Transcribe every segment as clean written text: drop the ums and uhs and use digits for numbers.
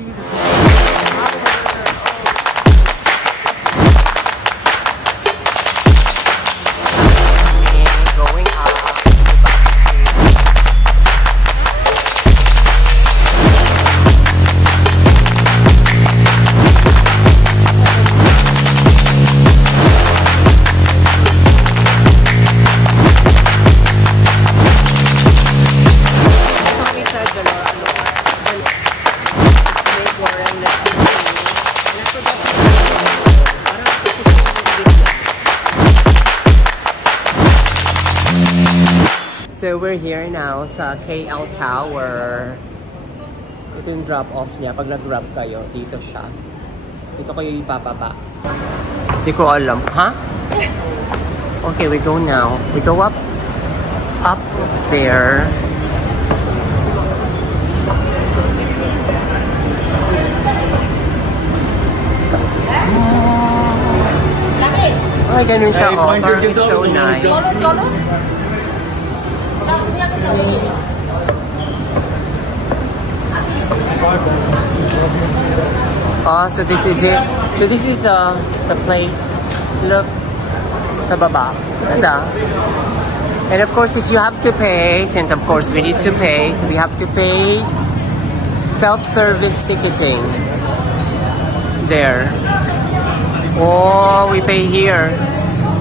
see the going up. So we're here now sa KL Tower. Ito yung drop-off niya. Pag nag-drop kayo, dito siya. Dito kayo ipapaba. Hindi ko alam. Ha? Okay, we go now. We go up there. Ay, ganun siya. Oh, it's so nice. Oh, so this is it. So this is the place. Look, sa baba. Ganda. And of course, if you have to pay, since of course we need to pay, so we have to pay self-service ticketing. There. Oh, we pay here.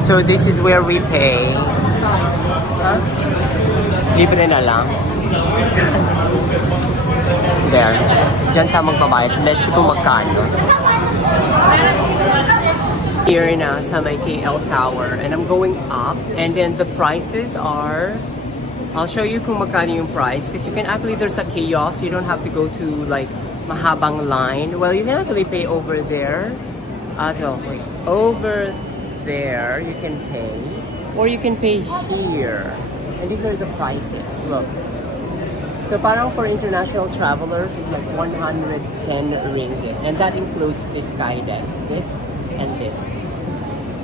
So this is where we pay. Huh? Libre na lang. There. Diyan sa magbabayad. Let's see kung magkano. Here na sa may KL Tower. And I'm going up. And then the prices are... I'll show you kung magkano yung price. Because you can actually... There's a kiosk. You don't have to go to like mahabang line. Well, you can actually pay over there. So, wait. Over there, you can pay. Or you can pay here. And these are the prices. Look. So parang for international travelers, it's like 110 ringgit. And that includes this sky deck. This and this.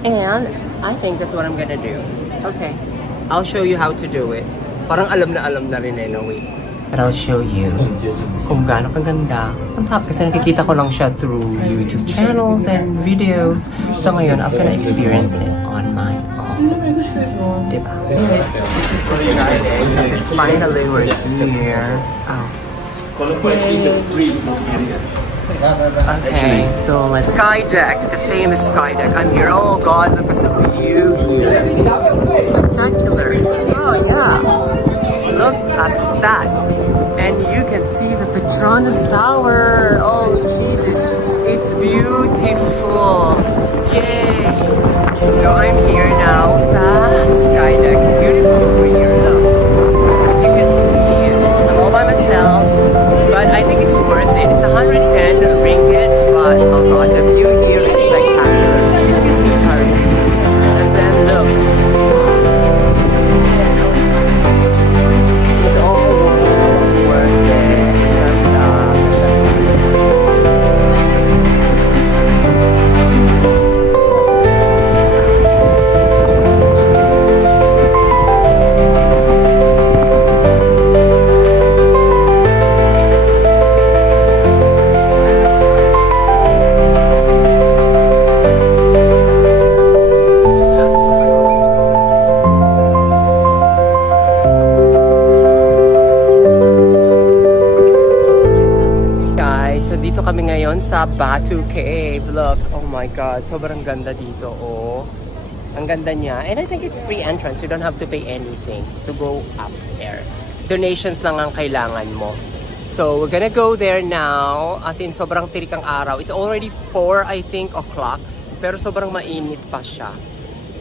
And I think that's what I'm gonna do. Okay. I'll show you how to do it. Parang alam na rin eh, no? Wait. But I'll show you kung gaano kaganda on top. Kasi nakikita ko lang siya through YouTube channels and videos. So ngayon, I'm gonna experience it on my own. Diba? This is the sky deck. This is finally we're here. Oh. Okay, so let's sky deck, the famous sky deck. I'm here. Oh god, look at the view here. Spectacular. Oh yeah. Look at that. And you can see the Petronas Tower. Oh Jesus, it's beautiful. Yay. So I'm here now sa sky deck. It's beautiful over here. Look. As you can see, I'm all by myself. But I think it's worth it. It's 110 ringgit. But oh god, the view here is spectacular. Excuse me, sorry. And then look. It's all worth it. Sa Batu Cave. Look, oh my god, sobrang ganda dito, oh. Ang ganda niya. And I think it's free entrance. You don't have to pay anything to go up there. Donations lang ang kailangan mo. So, we're gonna go there now. As in, sobrang tirik ang araw. It's already 4, I think, o'clock. Pero sobrang mainit pa siya.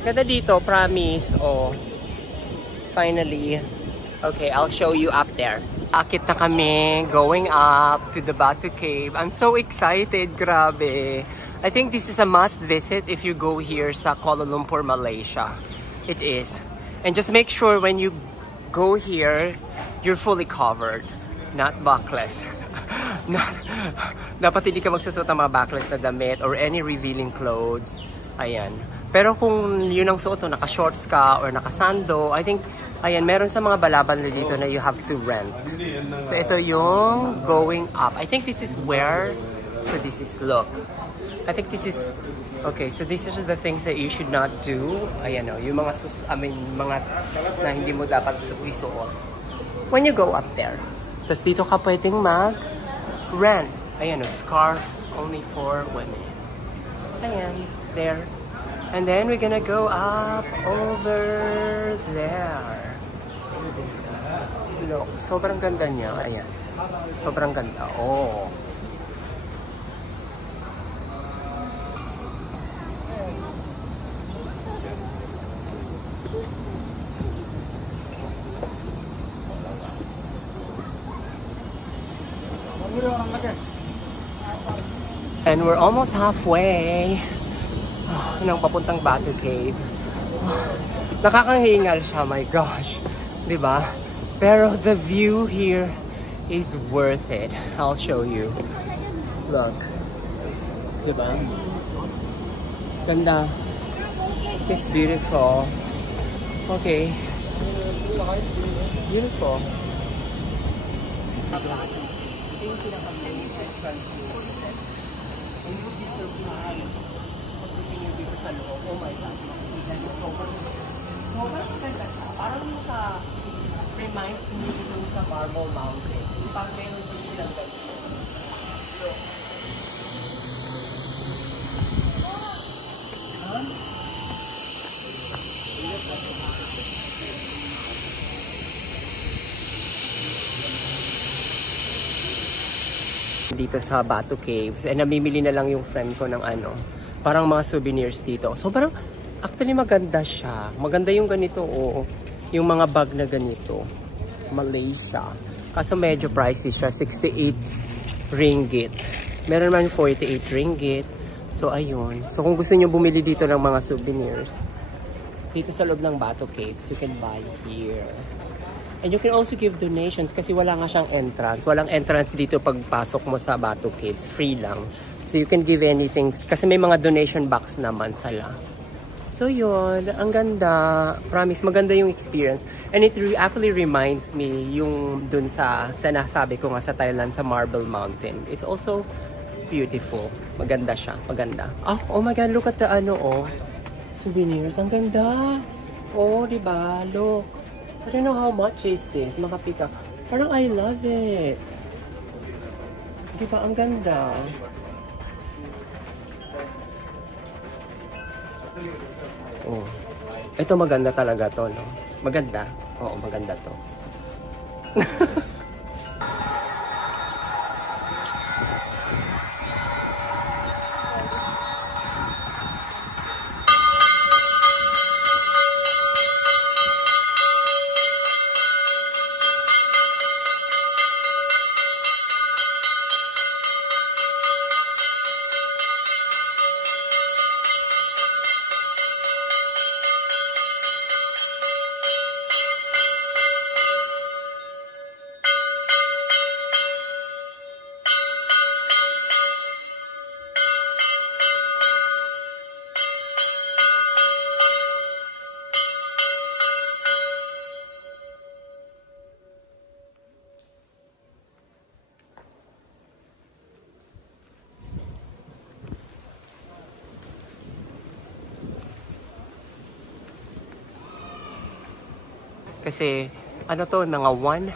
Ganda dito, promise. Oh, finally. Okay, I'll show you up there. Akit na kami, going up to the Batu Cave. I'm so excited, grabe. I think this is a must visit if you go here sa Kuala Lumpur, Malaysia. It is. And just make sure when you go here, you're fully covered. Not backless. Dapat hindi ka magsusot ng mga backless na damit or any revealing clothes. Ayan. Pero kung yun ang suot mo, naka-shorts ka or naka-sando, I think Ayan, meron sa mga balaban dito na you have to rent. So ito yung going up. I think this is where, so this is, look. I think this is, okay, so these are the things that you should not do. Ayan o, yung mga, mga na hindi mo dapat isuot. When you go up there. Tapos dito ka pwedeng mag-rent. Ayan o, scarf only for women. Ayan, there. And then we're gonna go up over there. Look, sobrang ganda niya. Ayan. Sobrang ganda. Oh. And we're almost halfway. Nang papuntang Batu Cave. Nakakahingal siya, my gosh. Diba? Pero the view here is worth it. I'll show you. Look. Diba? Ganda. It's beautiful. Okay. Beautiful. Ito yung pinaka-main entrance nito. And you'll be surprised. Pagdating yung dito sa loob. Oh my God. Sobrang maganda siya. Parang reminds me dito sa Marble Mountain. Pag meron din silang ganito. Look. Dito sa Batu Caves, and namimili na lang yung friend ko ng parang mga souvenirs dito. So parang actually maganda siya. Maganda yung ganito, oo. Yung mga bag na ganito. Malaysia. Kaso medyo pricey siya, 68 ringgit. Meron man 48 ringgit. So ayun. So kung gusto niyo bumili dito ng mga souvenirs, dito sa loob ng Batu Caves, you can buy here. And you can also give donations kasi wala nga siyang entrance. Walang entrance dito pagpasok mo sa Batu Caves. Free lang. So you can give anything. Kasi may mga donation box naman sala. So yun, ang ganda. Promise, maganda yung experience. And it actually reminds me yung dun sa nasabi ko nga sa Thailand, sa Marble Mountain. It's also beautiful. Maganda siya. Maganda. Oh my God, look at the souvenirs. Ang ganda. Oh, diba? Look. I don't know how much is this. Makapika. Parang I love it. Diba? Ang ganda. Oh. Ito maganda talaga to, no? Maganda? Oo, maganda to. Kasi, mga one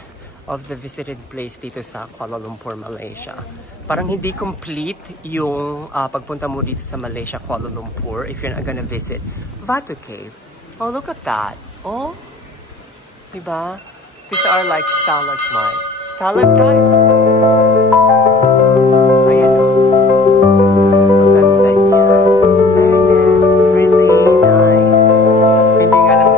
of the visited place dito sa Kuala Lumpur, Malaysia. Parang hindi complete yung pagpunta mo dito sa Malaysia, Kuala Lumpur, if you're not gonna visit Batu Cave. Oh, look at that. Oh, diba? These are like stalagmites. Stalactites. Ayan o. Ang ganda niya. Fairness, really nice. Hindi nga lang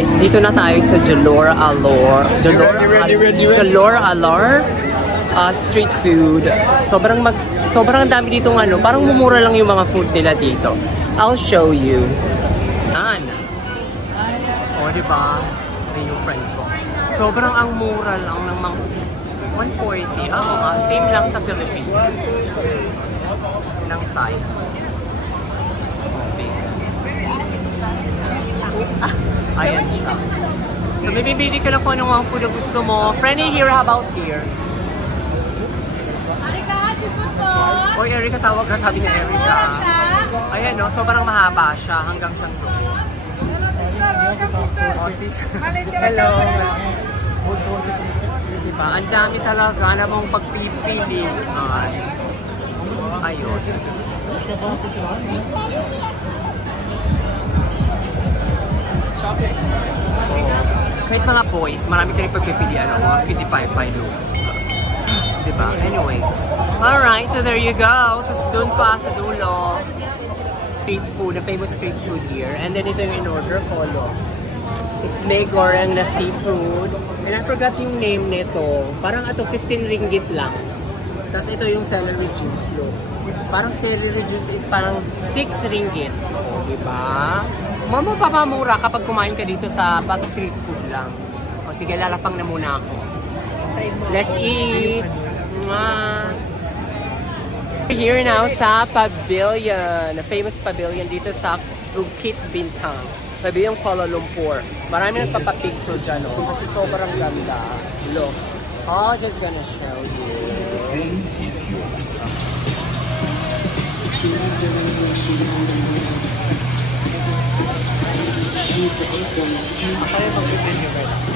guys, dito na tayo sa Jalor Alor. Jalor Alor street food. Sobrang dami dito ano, parang mumura lang yung mga food nila dito. I'll show you. Yan. O, diba? Ito yung friend ko. Sobrang ang mura lang ng mga 140. Oo nga, same lang sa Philippines. Ng size. Ayan siya. So, may bibili ka lang kung anong mga food na gusto mo. Friendly here, how about here? Erika, sipot po. Oy, Erika, tawag ka. Sabi niya, Erika. Ayan, no? Sobrang mahaba siya hanggang siyang doon. Hello, sister. Welcome, sister. Oh, sis. Malaysia. Hello. Diba? Ang dami talaga na mong pagpipili. Ayun. Oh. Kahit mga boys, marami ka rin pagpipilian. Mga 55 by look. Diba? Anyway. Alright, so there you go. Tapos dun pa sa dulo. Street food, the famous street food here. And then ito yung in-order ko, look. It's may goreng na seafood. And I forgot yung name nito. Parang ito, 15 ringgit lang. Tapos ito yung celery juice, look. Parang celery juice is parang 6 ringgit. Diba? Mapapamura kapag kumain ka dito sa pag street food lang. O sige, lalapang na muna ako. Let's eat! We're here now sa Pavilion. A famous pavilion dito sa Bukit Bintang. Pavilion Kuala Lumpur. Marami nagpapapicture dyan, no? Kasi sobrang ganda. Look. I'll just gonna show you. Ako yung mag-video